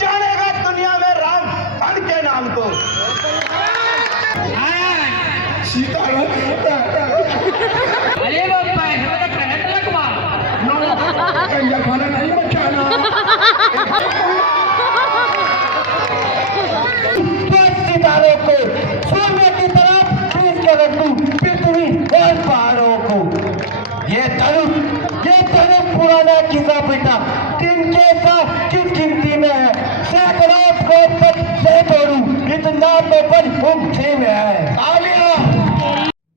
जानेगा दुनिया में राम धन के नाम को। सीताराम अरे बाबा है तो करंट लगवा कंजा खाना नहीं बचाना। सितारों को सोने की तरफ खींच के रखूं पृथ्वी और पहाड़ों को। ये धनुष पुराना किस्सा बेटा दिन के साथ किस गिनती में है। सैकड़ों को तक से तोड़ूं इतना तो पर मुट्ठी में है।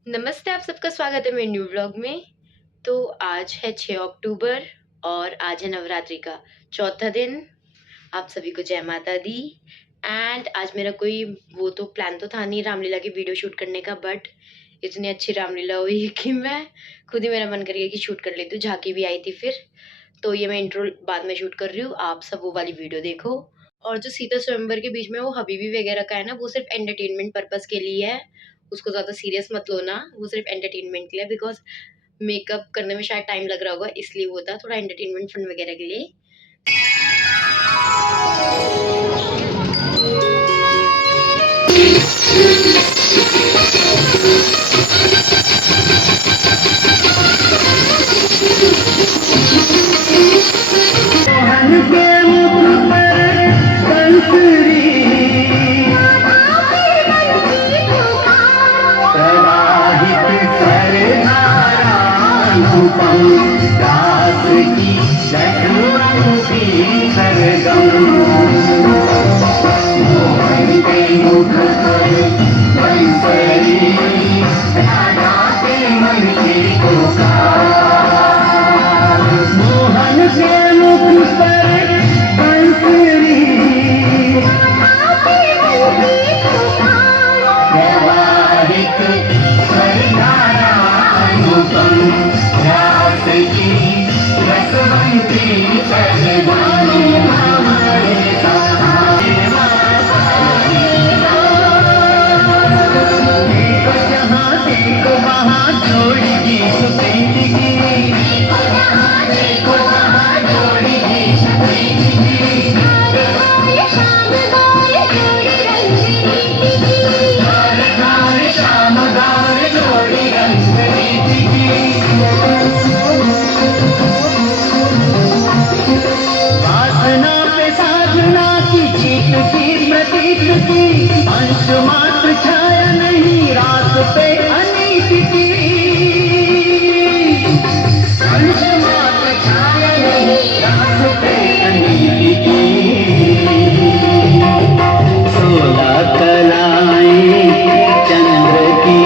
नमस्ते, आप सबका स्वागत है मेरे न्यू व्लॉग में। तो आज है 6 अक्टूबर और आज है नवरात्रि का चौथा दिन। आप सभी को जय माता दी। एंड आज मेरा कोई वो तो प्लान तो था नहीं रामलीला की वीडियो शूट करने का, बट इतनी अच्छी रामलीला हुई कि मैं खुद ही मेरा मन कर गया कि शूट कर लेती हूँ। झांकी भी आई थी फिर, तो ये मैं इंट्रो बाद में शूट कर रही हूँ, आप सब वो वाली वीडियो देखो। और जो सीता स्वयंवर के बीच में वो हबीबी वगैरह का है ना, वो सिर्फ एंटरटेनमेंट पर्पज़ के लिए है, उसको ज़्यादा सीरियस मत लो ना, वो सिर्फ एंटरटेनमेंट के लिए। बिकॉज मेकअप करने में शायद टाइम लग रहा होगा, इसलिए वो था थोड़ा एंटरटेनमेंट फन वगैरह के लिए। मात्र छाया नहीं रात पे अनीत की, अंश मात्र छाया नहीं रात पे अनीत की। 16 कलाएं चंद्र की,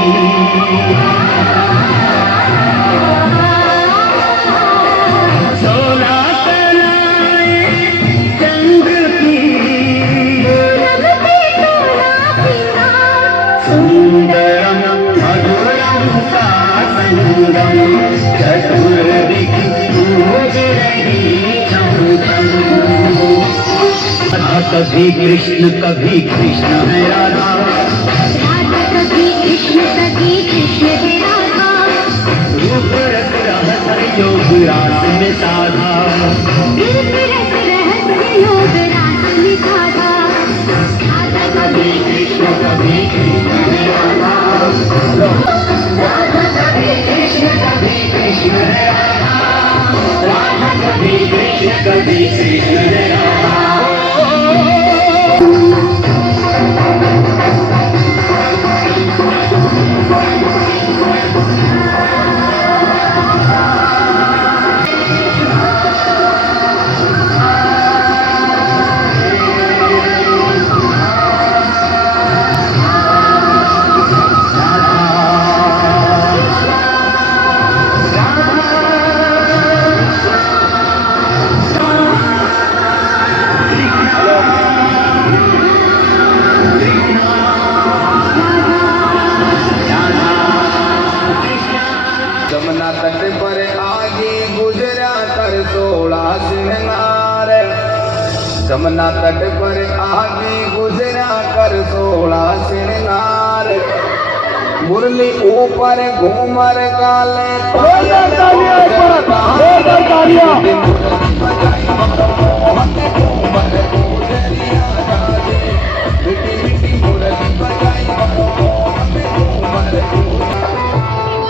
16 कलाएं चंद्र की, सुंदरम मधुरम का संगम, चतुर्दिक् गूंज रही चमचम। कभी कृष्ण है राधा, कभी कृष्ण है राधा, रूप रस रहस्य योग रास में साधा, रूप रस रहस्य योग रास में साधा। कभी कृष्ण है राधा, राधा कभी कृष्ण है राधा, राधा कभी कृष्ण है राधा। जमुना तट पर आगे गुजरा कर 16 श्रृंगार। जमुना तट पर आगे गुजरा कर 16 श्रृंगार। मुरली ऊपर घूमर गाले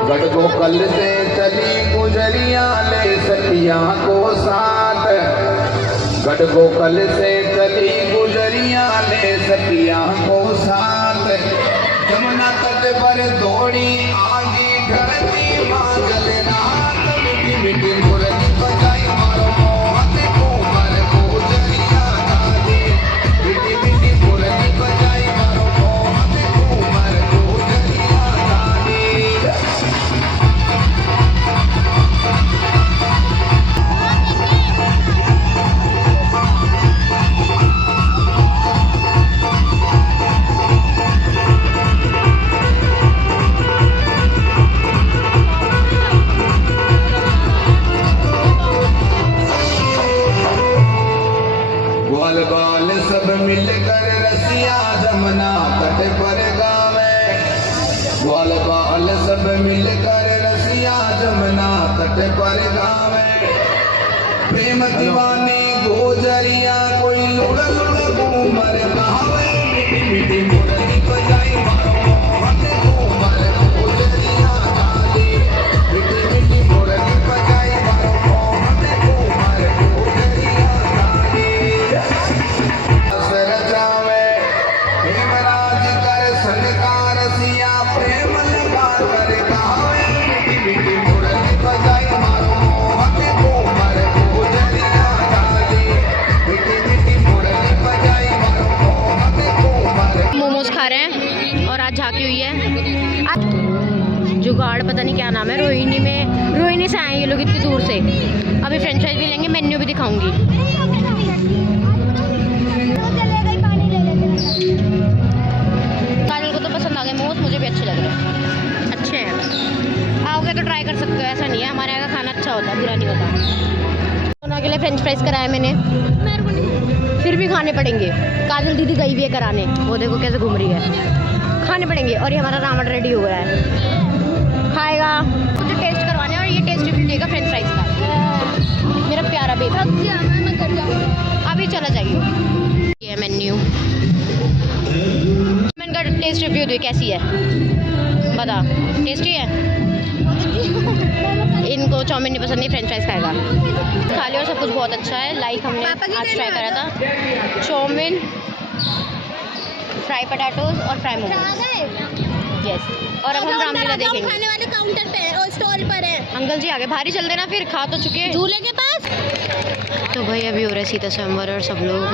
गढ़गोकल से चली गुजरिया ले सखिया को साथ गढ़गोकल से चली गुजरिया ले सखिया को साथ जमुना तट पर दौड़ी आगे धरती मांगल रात मिठी मिठी मुरली बजाई मारो मोहन घूमर गुजरिया गाली मिठी मिठी मुरली बजाई मारो मोहन घूमर गुजरिया गाली ग्वाल बाल सब मिलकर रसिया जमुना तट पर गावे ग्वाल बाल सब मिलकर रसिया जमुना तट पर गावे प्रेम दीवानी गोजरिया कोई लुड़ लुड़ घूमर गावे मिठी मिठी मुरली बजाई मारो मोहन घूमर गोजरिया गाली मिठी मिठी मुरली बजाई मारो मोहन घूमर गोजरिया गाली सरचावे हेमराज कर संकार सिया प्रेम लगा कर गावे मिठी मिठी मुरली बजाई मारो मोहन घूमर गुजरिया गाली मिठी मिठी मुरली बजाई मारो मोहन घूमर मोमोज खा रहे हैं और आज झांकी हुई है आज जुगाड़ पता नहीं क्या नाम है। रोहिणी से आए ये लोग इतनी दूर से। अभी फ्रेंच फ्राइज भी लेंगे, मेन्यू भी दिखाऊंगी। काजल को तो पसंद आ गए मोमोज, मुझे भी अच्छे लग रहे हैं, अच्छे हैं। आओगे तो ट्राई कर सकते हो, ऐसा नहीं है। हमारे यहाँ का खाना अच्छा होता है, बुरा नहीं होता। दोनों के लिए फ्रेंच फ्राइज कराए मैंने, फिर भी खाने पड़ेंगे। काजल दीदी गई भी है कराने, वो देखो कैसे घूम रही है। खाने पड़ेंगे। और ये हमारा रावण रेडी हो रहा है, खाएगा। मुझे टेस्ट करवाने और ये टेस्ट रिव्यू देगा फ्रेंच फ्राइज का, मेरा प्यारा बेबी। अभी चला जाइए। ये मेन्यू, इनका टेस्ट रिव्यू दे कैसी है, बता। टेस्टी है। इनको चाउमीन नहीं पसंद, नहीं फ्रेंच फ्राइज खाएगा। खा लिया और सब कुछ बहुत अच्छा है। लाइक हमने आज ट्राई करा था चाउमीन, फ्राई पटाटोज और फ्राई मोमोज। यस। और अब हम रामलीला देखेंगे। खाने वाले काउंटर पे और स्टॉल पर है। अंकल जी आगे बाहर ही चल देना, फिर खा तो चुके हैं झूले के पास। तो भाई अभी हो रहा है सीता स्वयंवर और सब लोग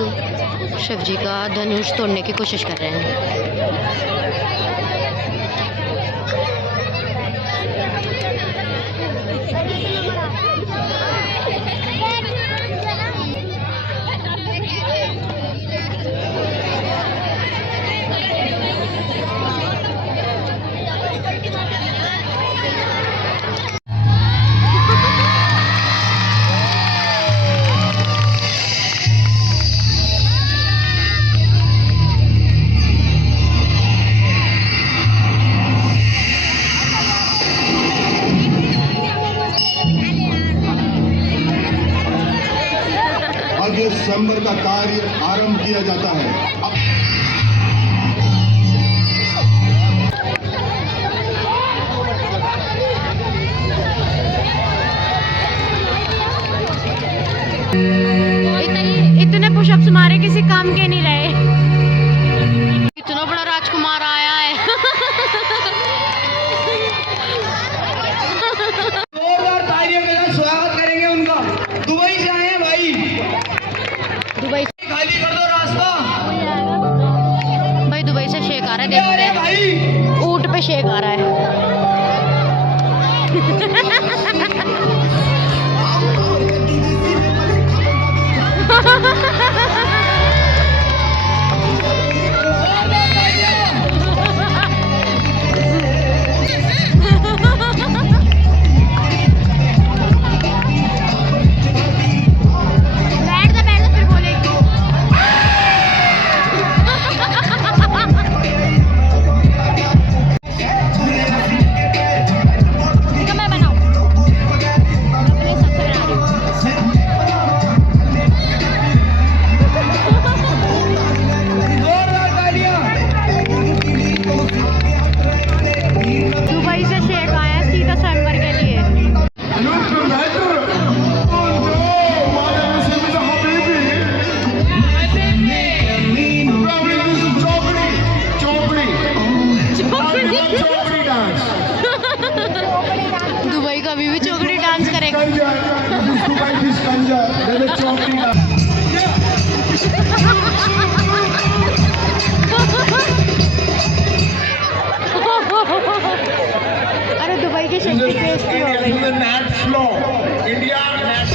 शिव जी का धनुष तोड़ने की कोशिश कर रहे हैं। अब ये स्वयंवर का कार्य आरंभ किया जाता है। इतने पुशअप्स मारे किसी काम के नहीं रहे। इतना बड़ा राजकुमार आया है। जोरदार तालियों के साथ स्वागत करेंगे उनका। दुबई से आए हैं भाई, दुबई से खाली कर दो रास्ता। भाई, दुबई से शेक आ रहा है, देखते हैं। भाई ऊंट पे शेक आ रहा है। चौकड़ी डांस दुबई का अभी भी चौकड़ी डांस करेगा। Kanjar this is Dubai this Kanjar that is चौकड़ी डांस अरे दुबई के शक्ति बेइज्जती हो गई। India nat flow India nat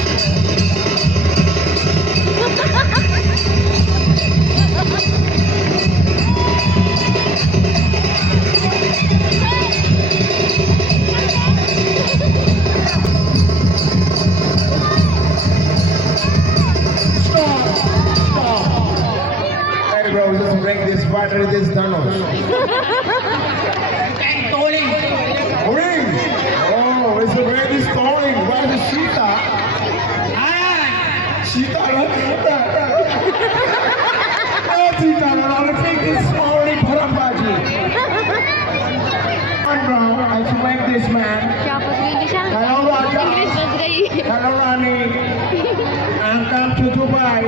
Hey bro, just break this battery, this Thanos. towing. Ring! Oh, it's a very story. Where's the Sheeta? Sheeta, right? Oh, Sheeta, I want to take this story, Bharambaji. Come on, bro, I should make this man. क्या फंस गई निशा? Hello, Raja. English फंस गई। Hello, Rani. I'm come to Dubai.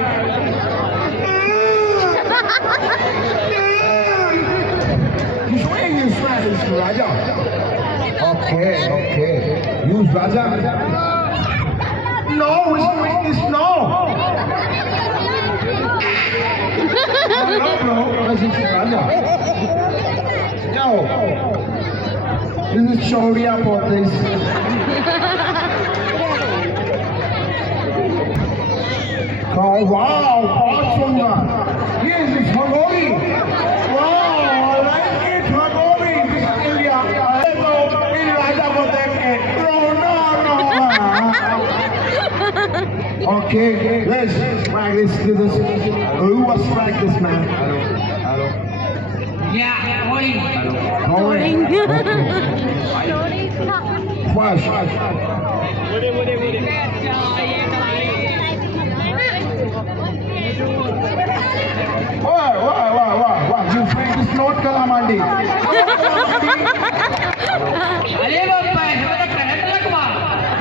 He's wearing his Spanish, Raja. Okay, okay. Use Raja. No, it's no. No, bro. This is Raja. No. This is Shaurya for this. Oh, wow, बहुत सुंदर. Yes, it's Hagori. Wow, I like it, Hagori. This is India. I know in Raja for that. No. Okay, let's practice this. Who was practice, man? Hello. Yeah, towing. Going. Flash. Wow. You practice not Kalamandi. अरे बाबा इसमें तो current लगवा।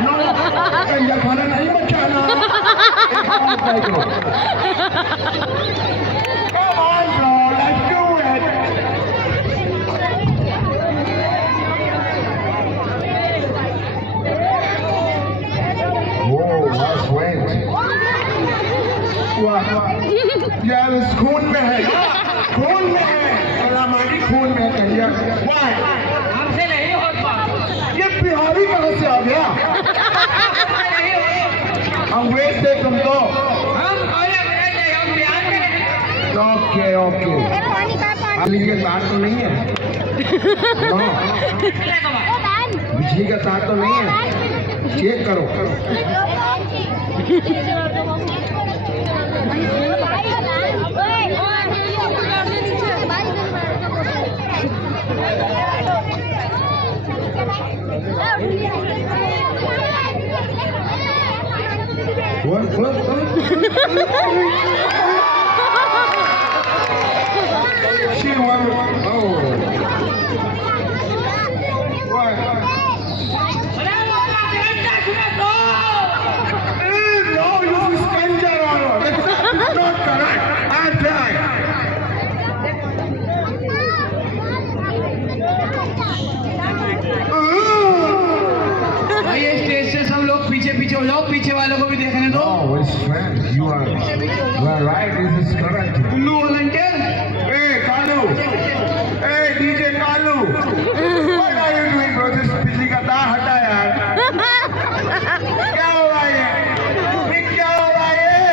No, कंजा खाना नहीं बचाना. Come on, bro, let's do it. Whoa, that's wet. वाह, यार इस खून में है. खून में है. कलामांडी खून में है कंजा. Why? हमसे नहीं होता। ये बिहारी कहाँ से आ गया? नहीं होता। अंग्रेज थे तुम तो. हम अलग रहते हैं, हम बिहार में रहते हैं। ओके. बिजली का तार तो नहीं है? नो. लगवा। बिजली का तार तो नहीं है? चेक करो. What? She wanted. Oh. What? अरे बाबा करंट सुनो तो। No, you is Kanjarano. That's not correct. I tried. भाई ये स्टेज से सब लोग पीछे हो जाओ, पीछे वालों को भी देखने दो। Oh, it's friend. You are right. This is correct. उल्लू volunteer. Hey, Kalu. Hey, DJ Kalu. What are you doing, bro? This बिजली का तार हटा यार. क्या हो रहा है? ये क्या हो रहा है?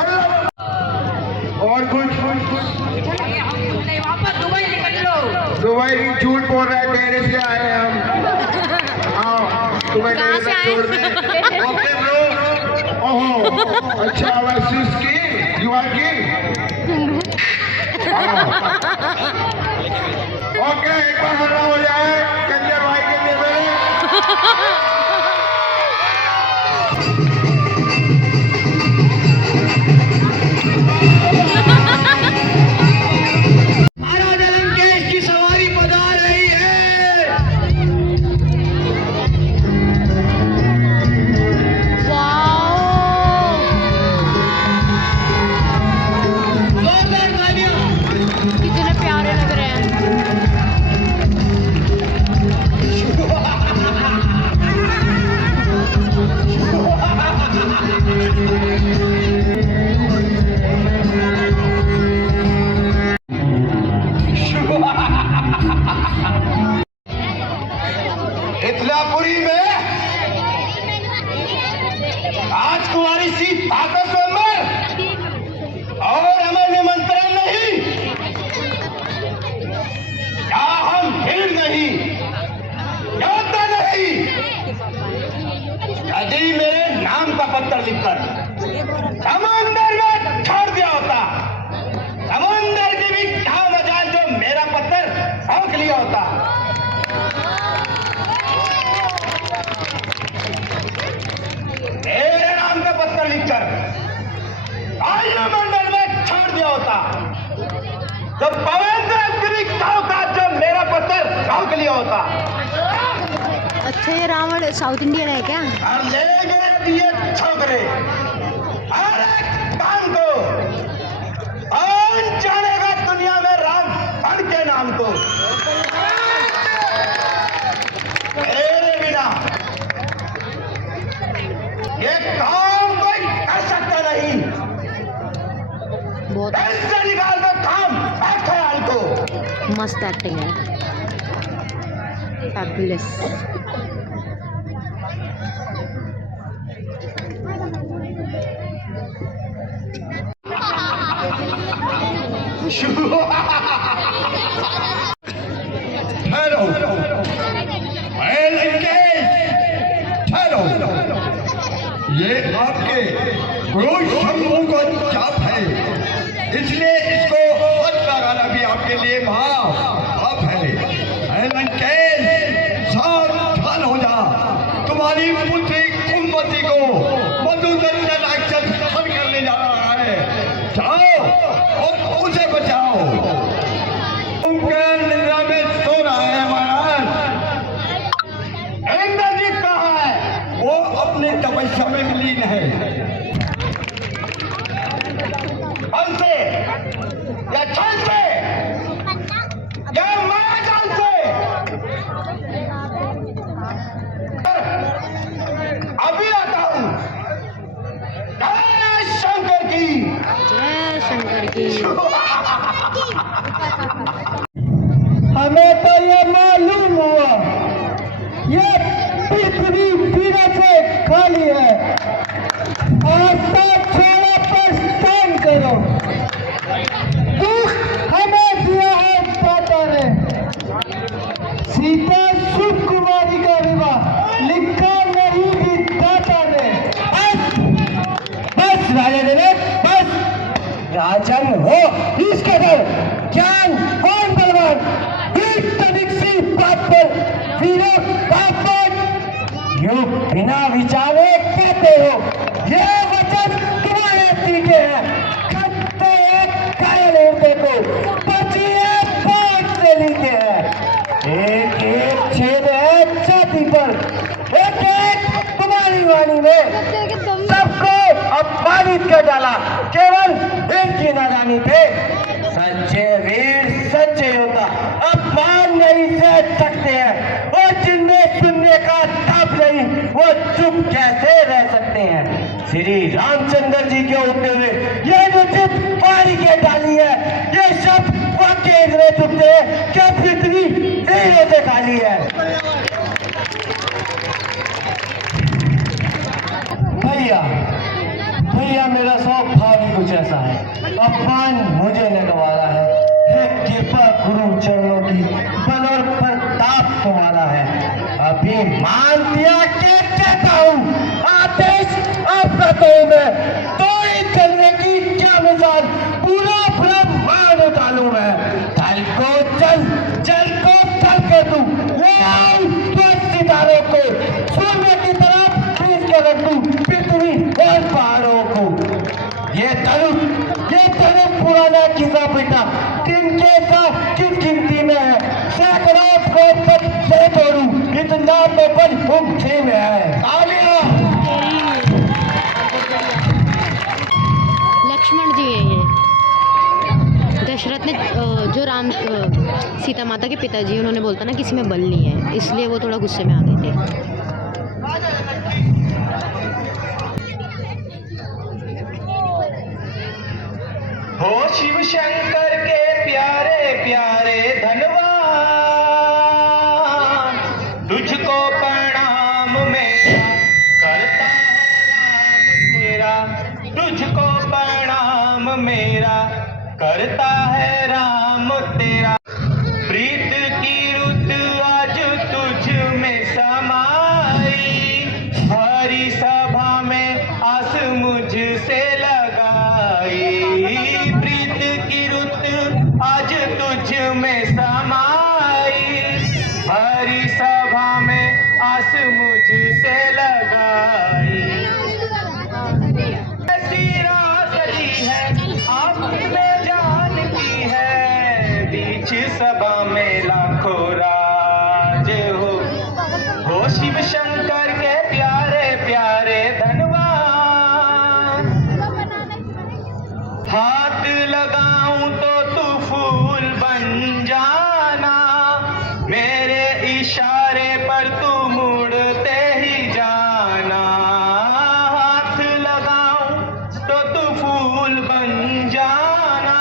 अल्लाह. और कुछ? नहीं, वापस दुबई निकल लो। दुबई झूठ बोल रहा है. टेरे से आए हैं हम. आओ, तुम्हें कहाँ से आए? छोड़ दे. Okay bro. ओहो, अच्छा versus king. You are king. Okay, एक बार हल्ला हो जाए कंजर भाई के लिए मेरे. महाराज लंकेश की सवारी पधार रही है। वाओ, जोरदार तालियां। कितने प्यारे लग इतलापुरी में राजकुमारी सीता का स्वयंवर और हमें निमंत्रण नहीं, क्या हम भीड़ नहीं, योद्धा नहीं, यदि मेरे नाम का पत्र लिखकर समंदर में छोड़ दिया होता, समंदर की भी क्या मजाल जो मेरा पत्र रोक लिया होता। मेरे नाम का पत्र लिखकर वायुमंडल में छोड़ दिया होता, तो पवित्र गिरिखाओं का जो मेरा पत्र रोक लिया होता। अच्छा ये रावण साउथ इंडियन है क्या? और ले गए दिए छोकरे हर एक काम को, और जानेगा दुनिया में राम बन के नाम को। मेरे बिना ये काम कोई कर सकता नहीं। बहुत ऐसे निकाल दो काम ख्याल को। मस्त एक्टिंग है, फैबुलस। हेलो हेलो, ये आपके क्रोध शंभू का चाप है, इसलिए इसको हाथ लगाना भी आपके लिए महापाप है। लंकेश सावधान हो जा, तुम्हारी पुत्री कुंभवती को मधुदंड राक्षस हरण करने जा रहा है। जाओ और उसे बचाओ। उनके निद्रा में सो रहा है महाराज। इंद्रजीत कहाँ है? वो अपने तपस्या में विलीन है। बल से या छल से या मायाजाल से अभी आता हूँ। जय शंकर की। जय शंकर की। हमें तो ये मालूम हुआ ये पृथ्वी पीड़े से खाली है। आस्था छोड़ो प्रस्थान करो। दुख हमें दिया है दाता ने। सीता सुकुमारी का विवाह लिखा नहीं विधाता ने। बस बस राजा जनक, बस राजन हो इसके दर ज्ञान और बलवान बात पर वीरों बापन यू बिना विचारे कहते हो। ये वचन तुम्हारे तीखे हैं। खत्ते एक कायल हृदय को बचिए पांच से लिखे हैं। एक एक छेद है छाती पर, एक एक तुम्हारी वाणी में सबको अपमानित कर डाला केवल इनकी नादानी पे। सच्चे वीर सच्चे योद्धा अपमान नहीं सह सकते हैं, और जिनमें सुनने का ताप नहीं वो चुप कैसे रह सकते हैं। श्री रामचंद्र जी के होते हुए ये जो चित पारी के डाली है, ये शब्द वाक्य इतने चुपते हैं कि पृथ्वी हीरे से खाली है। भैया भैया मेरा सौभाग्य कुछ ऐसा है, अपमान मुझे न गवारा है। कृपा गुरु चरणों की बल और प्रताप तुम्हारा है। अभी मान दिया के कहता हूँ, आदेश आपका तो मैं तोड़ी चलने की क्या मिसाल पूरा ब्रह्मांड डालू मैं। थल को चल जल को थल कर दूं, ले आऊं तो सितारों को सूर्य की तरफ खींच के रख दूं पृथ्वी और पहाड़ों को। ये धनुष पुराना किस्सा बेटा किनके साथ किस गिनती में है। सैकड़ों को तक से तोड़ू इतना तो पर मुट्ठी में है। तालियां। लक्ष्मण जी है ये। दशरथ ने जो राम सीता माता के पिताजी उन्होंने बोलता ना किसी में बल नहीं है, इसलिए वो थोड़ा गुस्से में आ गए थे। हो शिव शंकर के प्यारे प्यारे धनवान, तुझको प्रणाम मेरा करता है राम तेरा, तुझको प्रणाम मेरा करता है राम तेरा। प्रीत की रुत आज तुझ में समाई, हरी सभा में आस मुझसे लगाई। प्रीत की रुत आज तुझ में समाई, हरी सभा में आस मुझसे लगाई। ऐसी रात सजी है आपने जान की है, बीच सभा में लाखों राज हो शिव शंकर के प्यारे प्यारे धनवान। हाथ लगाऊं तो तू फूल बन जाना, मेरे इशारे पर तू मुड़ते ही जाना। हाथ लगाऊं तो तू फूल बन जाना,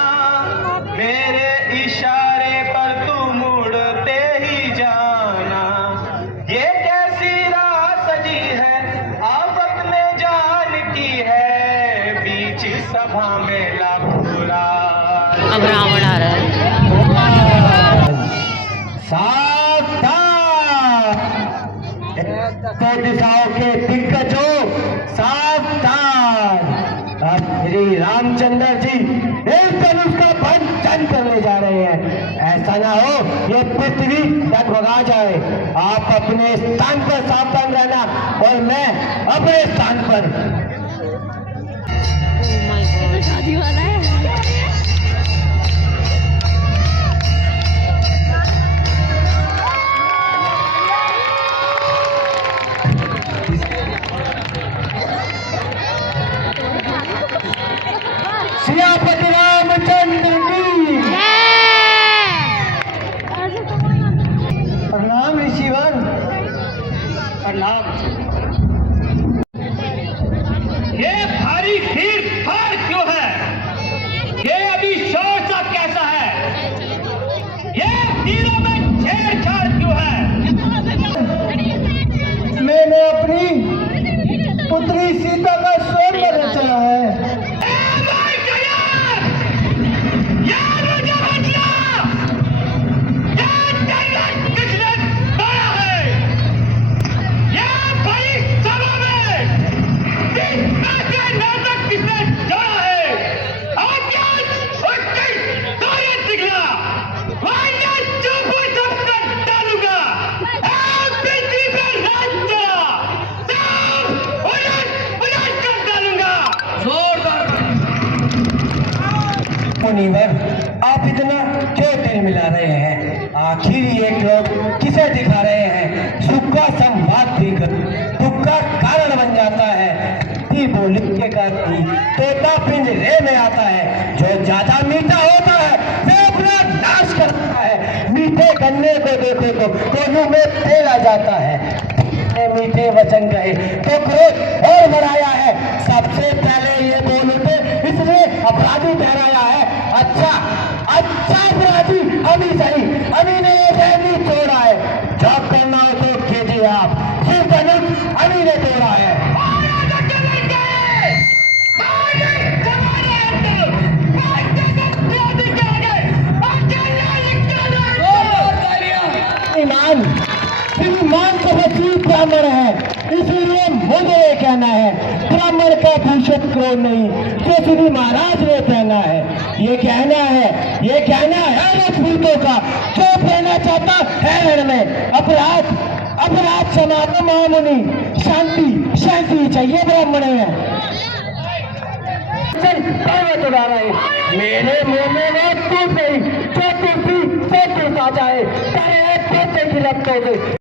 मेरे इशारे पर तू मुड़ते ही जाना। ये कैसी रात सजी है आफत में जान की है, बीच सभा में लाखों राज। अब रावण आ रहा है। सावधान, तो दिशाओं के दिग्गजों सावधान। अब श्री रामचंद्र जी इस धनुष का भंजन करने जा रहे हैं। ऐसा ना हो ये पृथ्वी डगमगा जाए। आप अपने स्थान पर सावधान रहना और मैं अपने स्थान पर। शादी वाला है। सियापति रामचंद्र की प्रणाम ऋषिवर, प्रणाम। ये भारी भीड़ भाड़ क्यों है? ये अभी शोर सा कैसा है? ये तीरों में छेड़छाड़ क्यों है? मैंने अपनी पुत्री सीता का स्वयं रचा है। मुनिवर, आप इतना क्यों दिल मिला रहे हैं? आखिर ये लोग किसे दिखा रहे हैं? सुख का संवाद देकर दुख का कारण बन जाता है। बोली के करती तोता पिंजरे में आता है, जो ज्यादा मीठा होता है वे अपना नाश करता है। मीठे गन्ने को देखो तो कोनों में तेल आ जाता है। मीठे वचन कहे तो क्रोध और बढ़ाया है। सबसे पहले ये बोलते इसलिए अपराधी ठहराया है। अच्छा अपराधी अभी सही, अभी ने ये नहीं तोड़ा है। जॉब करना हो तो कीजिए आप, सिर्फ धनुष अभी ने तोड़ा है। श्रीमान तो वसील ब्राह्मण है, इसलिए मुझे ये कहना है ब्राह्मण का भूषण क्रोध नहीं, जो श्री महाराज ने पहना है। ये कहना है राजपूतों का, जो पहना चाहता है रण में। अपराध समाप्त महामुनि, शांति चाहिए ब्राह्मण में। उड़ा रहे मेरे मुंह में ना टूट गई, जो टूटी से टूटा जाए, तेरे पेटे की लपटों से।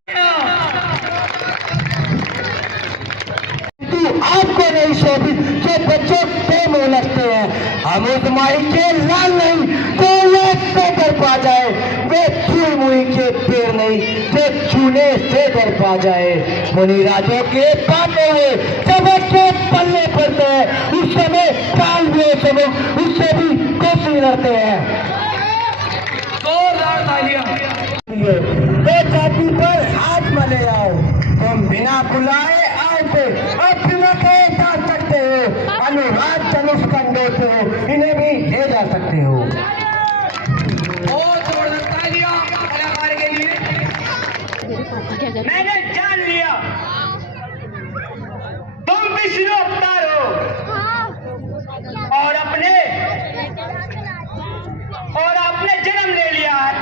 आपको नहीं शोभित जो बच्चों पे मुंह लगते हैं। हम उस माई के लाल नहीं तो से डर पा जाए, वे छुई मुई के पेड़ नहीं जो छूने से डर पा जाए। मुनि राजों के पाते हुए जब के पल्ले पड़ते हैं, उस समय काल भी उससे भी कोसी लड़ते हैं। इधर। मैंने जान लिया तुम विष्णु अवतार हो और आपने जन्म ले लिया है।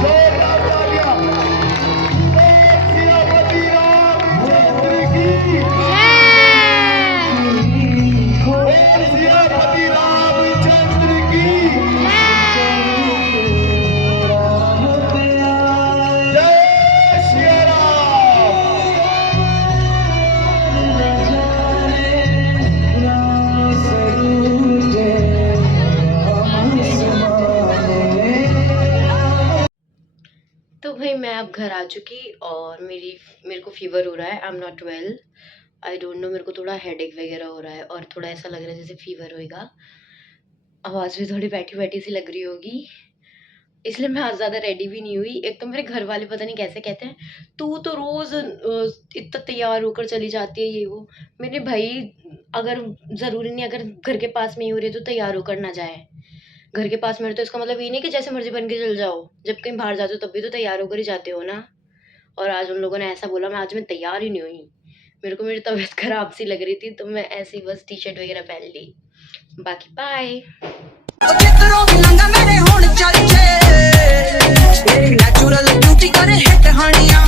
जोरदार तालियां। सियापति रामचंद्र की सियापति रामचंद्र की जय श्री राम। तो भाई मैं अब घर आ चुकी और मेरे को फीवर हो रहा है। I am not well, I don't know, मेरे को थोड़ा हेडेक वगैरह हो रहा है और थोड़ा ऐसा लग रहा है जैसे फीवर होएगा। आवाज़ भी थोड़ी बैठी बैठी सी लग रही होगी, इसलिए मैं आज ज़्यादा रेडी भी नहीं हुई। एक तो मेरे घर वाले पता नहीं कैसे कहते हैं, तू तो रोज़ इतना तैयार होकर चली जाती है ये वो। मेरे भाई अगर ज़रूरी नहीं, अगर घर के पास में ही हो रही है तो तैयार होकर ना जाए। घर के पास में हो तो इसका मतलब ये नहीं कि जैसे मर्जी बन के चल जाओ। जब कहीं बाहर जाते हो तब भी तो तैयार होकर ही जाते हो ना। और आज उन लोगों ने ऐसा बोला, आज मैं तैयार ही नहीं हुई। मेरे को मेरी तबीयत खराब सी लग रही थी तो मैं ऐसे ही बस टी शर्ट वगैरह पहन ली। बाकी बाय। चित्रों भी लंगा मेरे होण चल जे, नैचुरल ब्यूटी करे हिट हानिया।